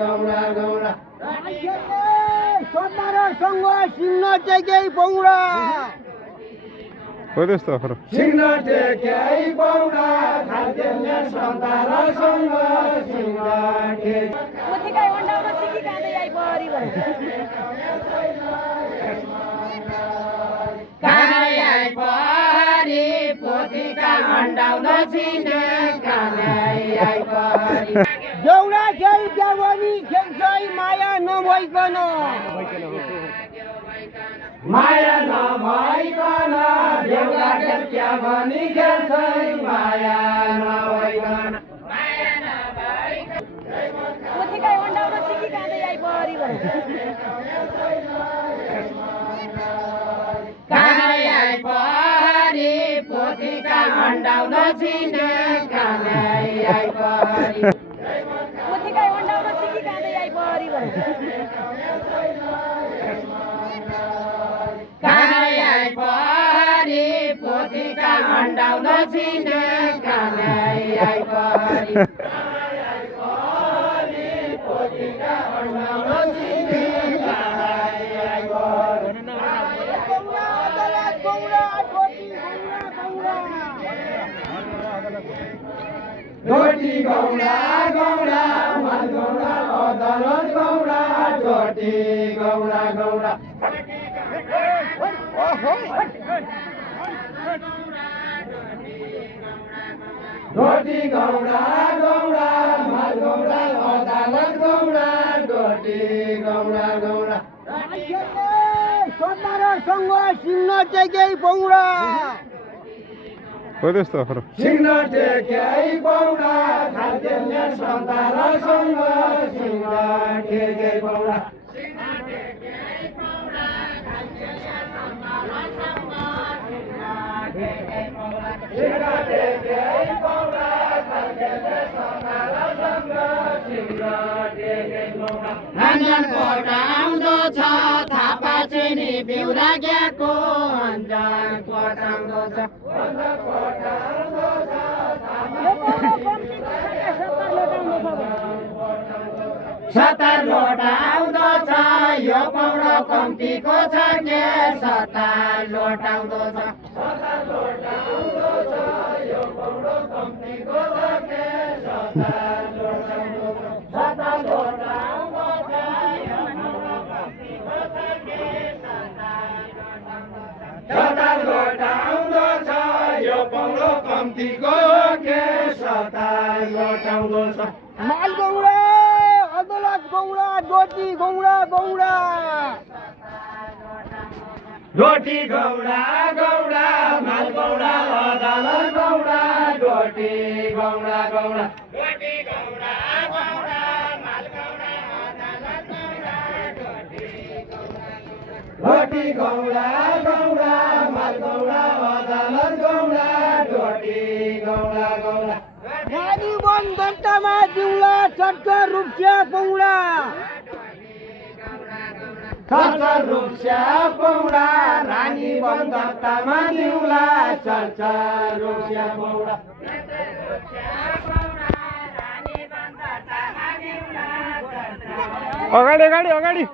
गौडा गौडा सोनारसँग सिंह टेकै पौडा हो त्यस्तो अखर सिंह टेकै पौडा खाद्यले सोनारसँग सिंह टेक पोथीका वण्डाउन सिकी काँदै आइपरि काँदै आइपरि पोथीका वण्डाउन सिके काँदै आइपरि देउडा खेल देवनी खेल्छै माया नभइकन माया नभइकन देउडा खेल देवनी खेल्छै माया नभइकन पोथीका वण्डाउन सिकी काँदै आइपरि काँदै आइपरि पोथीका वण्डाउन सिके काँदै आइपरि पोथीका वण्डाउन सिकी काँदै आइपरि काँदै आइपरि पोथीका वण्डाउन सिके काँदै आइपरि पोथीका वण्डाउन सिके काँदै आइपरि डोटी गौडा गौडा मन गौडा अदालत गौडा डोटी गौडा गौडा डोटी गौडा गौडा मन गौडा अदालत गौडा डोटी गौडा गौडा सोनारसँग सिंह टेकै पौडा हो त्यस्तो अखर सिंह टेकै पौडा खाद्यले सोनारसँग सिंह टेकै पौडा रञ्जन कोटाउँदो छ थापा चिनी बिउरा ग्याको रञ्जन कोटाउँदो छ सतार लोटाउँदो छ यो पौडो कम्तीको छ के सतार लोटाउँदो छ यो पौडो कम्तीको छ के सतार लोटाउँदो छ सतार लोटाउँदो छ यो पौडो कम्तीको छ के सतार लोटाउँदो छ यो पौडो कम्तीको के सतार लोटाउँदो छ माल गौडा अदालत गौडा डोटी गौडा गौडा डोटी गौडा गौडा माल गौडा अदालत गौडा डोटी गौडा गौडा डोटी गौडा गौडा माल गौडा अदालत गौडा डोटी गौडा गौडा माल गौडा अदालत गौडा डोटी गौडा गौडा गाडी वन घण्टामा दिउला चट्ट रुप्स्या पौडा खर्च रुप्स्या पौडा रानी वन घण्टामा दिउला चट्ट रुप्स्या पौडा अगाडि अगाडि अगाडि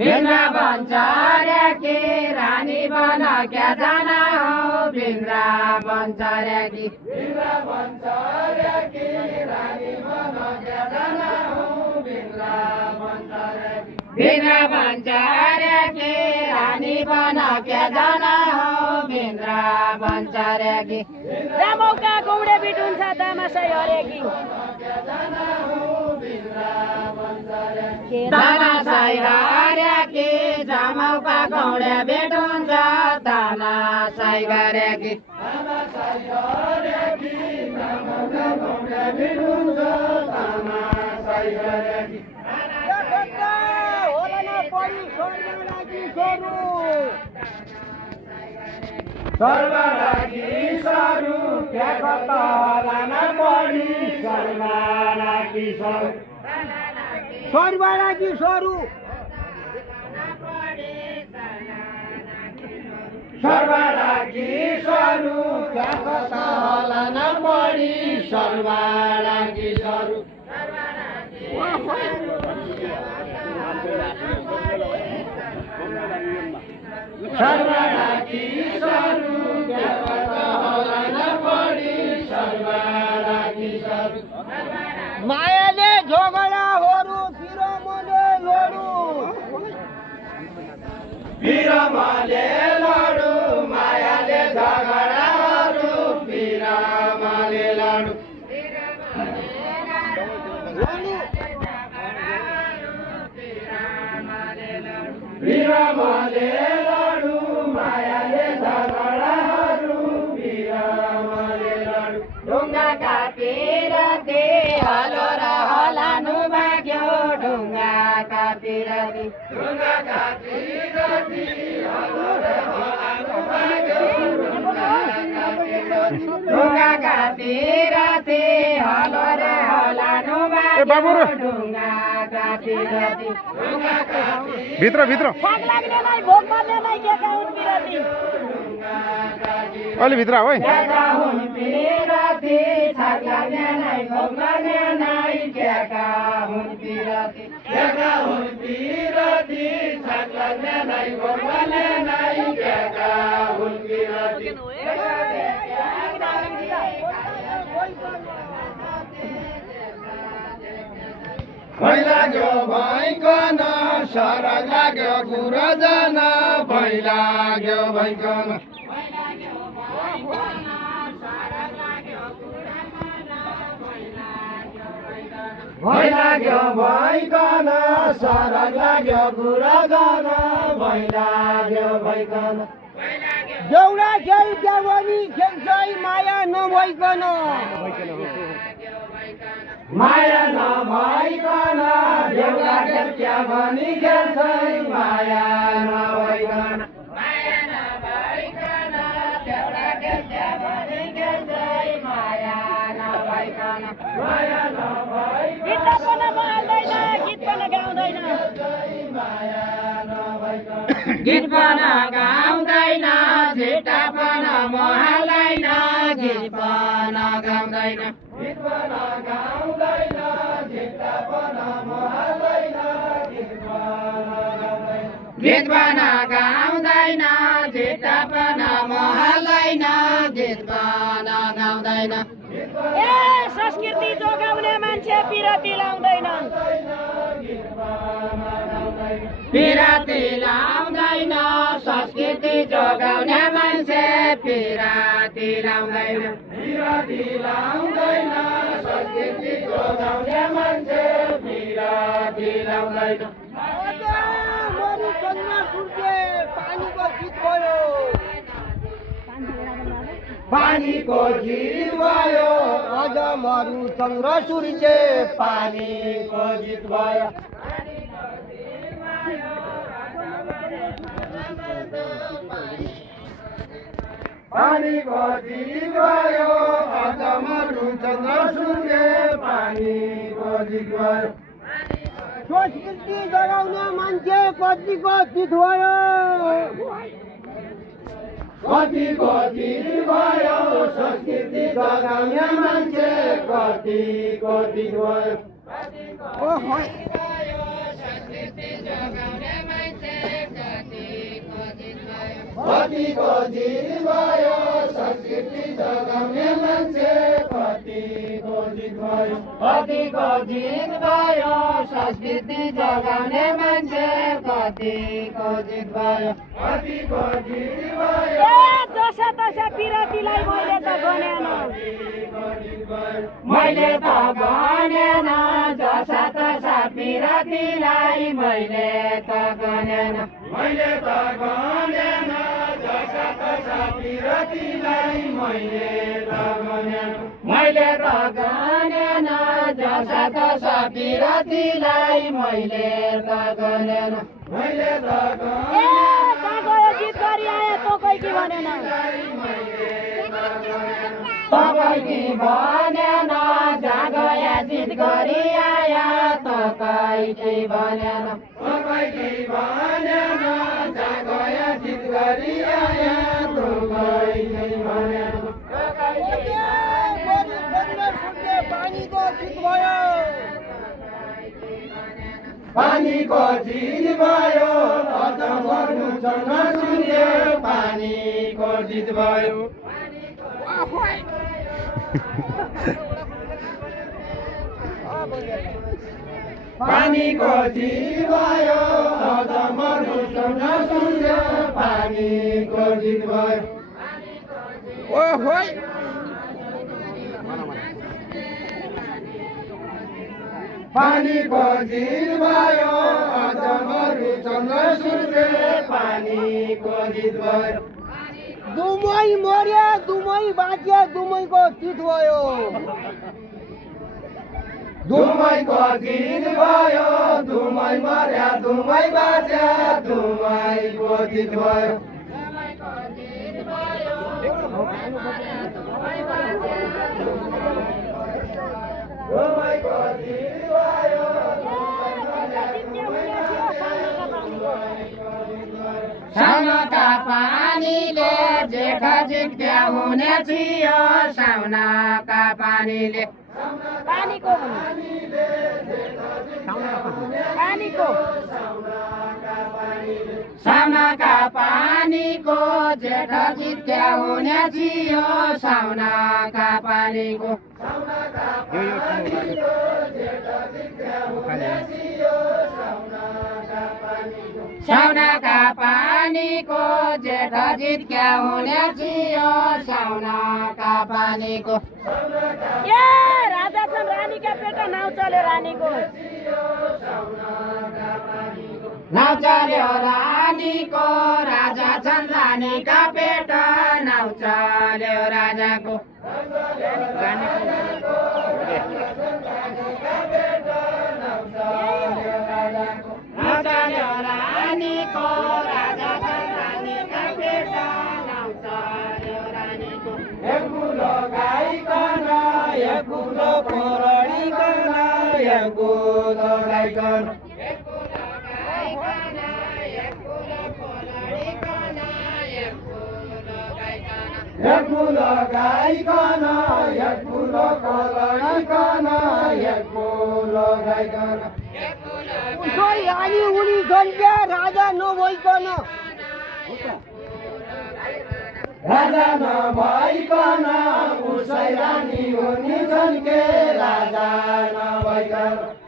वृन्दावन चर्या की रानी बन क्या जाना हो वृन्दावन चर्या की वृन्दावन चर्या की रानी बन क्या जाना हो वृन्दावन चर्या की वृन्दावन चर्या की रानी बन क्या जाना हो वृन्दावन चर्या की मौका गौडे बिटुन्छ तामासै हरेकी तामासै हरेकी जमौका गौडे बिटुन्छ तामासै गरेकी तामासै हरेकी जमौका गौडे बिटुन्छ तामासै गरेकी सर्वरागी सरू क्या कता लाना पड़ी सर्वरागी सरू सर्वरागी सरू सर्वराकी स्वरूप कता होला न बढी सर्वराकी स्वरूप सर्वराकी स्वरूप कता होला न बढी सर्वराकी स्वरूप मायाले झगडाहरू बिरमले लडु बिरमले लडु मायाले झगडाहरू बिरमले लडु बिरमले लडु मायाले झगडाहरू बिरमले लडु ढुङ्गाका पिरती हलो र हलानु भाग्यो ढुङ्गाका पिरती ढुङ्गाका पिरती हलो र हलानु भाग्यो ढुङ्गाका पिरती हलो र हलानु भाग्यो ढुङ्गाका पिरती ढुङ्गाका भित्र भित्र छाक लाग्ने नै भोक मार्ने नै के हुन् पिरती अलि भित्र आऊ है केका हुन् पिरती छाक लाग्ने नै भोक मार्ने नै केका हुन् पिरती केका हुन् पिरती छाक लाग्ने नै भोक मार्ने नै केका हुन् पिरती भै लाग्यो भइकन सरग लाग्यो गुरजन भै लाग्यो भइकन भै लाग्यो भइकन सरग लाग्यो गुरजन भै लाग्यो भइकन देउडा खेल देवनी खेल्छै माया नभइकन माया नभइकन देउला खेल्क्या भनी खेल्छै माया नभइकन माया नभइकन देउला खेल्क्या भनी खेल्छै माया नभइकन माया नभइकन गीत पनि बोल्दैन गीत पनि गाउँदैन माया नभइकन गीत पनि गाउँदैन झिटा पनि मोहाल्दैन गीत पनि गाउँदैन गीत पनि गाउँदैन झिटा पनि मोहाल्दैन गीत पनि गाउँदैन झिटा पनि मोहाल्दैन गीत पनि गाउँदैन ए संस्कृति जोगाउने मान्छे पिरती लाउँदैन पिराती लाउँदैन संस्कृति जोगाउने मान्छे पिराती लाउँदैन पिराती लाउँदैन संस्कृति जोगाउने मान्छे पिराती लाउँदैन मरु चन्द्र सूर्य पानीको गीत भयो पानीको गीत भयो अझ मरु चन्द्र सूर्य पानीको गीत भयो पानीको गीत भयो अझ मरु चन्द्र सूर्य पानीको गीत भयो संस्कृति जगाउने मान्छे कतिको गीत भयो कतिको गीत भयो संस्कृति जगाउने मान्छे कतिको गीत भयो कतिको गीत भयो संस्कृति जगाउने मान्छे कतिको गीत भयो कतिको गीत भयो संस्कृति जगाउने मान्छे कतिको गीत भयो कतिको गीत भयो ए जसा तसा पिरतीलाई मैले त गनेन मैले त गनेन जसा तसा पिरतीलाई मैले त गनेन मैले त गनेन जसा तसा पिरतीलाई मैले त गनेन मैले त गनेन जसा तसा पिरतीलाई मैले त गनेन मैले त ए कहाँ गयो गीत गरी आए तँ कोही के भनेन तपाईकी भनेन जागया जित गरी आया तपाईकी भनेन तपाईकी भनेन जागया जित गरी आया दुबईले भन्या पानीको चित भयो पानीको जित भयो अझ मर्नु छ नसुन्ने पानीको जित भयो पानीको जित भयो अझ मर्नु छ नसुन्ने पानीको जित भयो पानीको जित भयो अझ मर्नु छ नसुन्ने पानीको जित भयो दुमै मर्या दुमै बाँच्यो दुमैको चित भयो दुमैको जित भयो दुमै मर्या दुमै बाँच्या दुमैको जित भयो दुमैको जित भयो साउनका पानीले जेठ जित्या हुने थियो साउनका पानीले पानीको साउनका पानीको जेठ जित्या हुने थियो साउनका पानीको साउनका पानीको जेठ जित्या हुने थियो साउनका पानीको ए राजा छन् रानीका पेटा नाउ चल्यो रानीको नाउ चल्यो रानीको राजा छन् रानीका पेटा नाउ चल्यो राजाको नाउ चल्यो रानीको राजा छन् रानीका पेटा नाउ चल्यो रानीको एक कुलो गाईकन एक कुलो पोरडीकन एक कुलो गाईकन एक कुलो गाईकन एक कुलो पोरडीकन एक कुलो गाईकन उसै रानी उनी जन्क्या राजा नभइकन राजा नभइकन उसै रानी हुने छन् के राजा नभइकन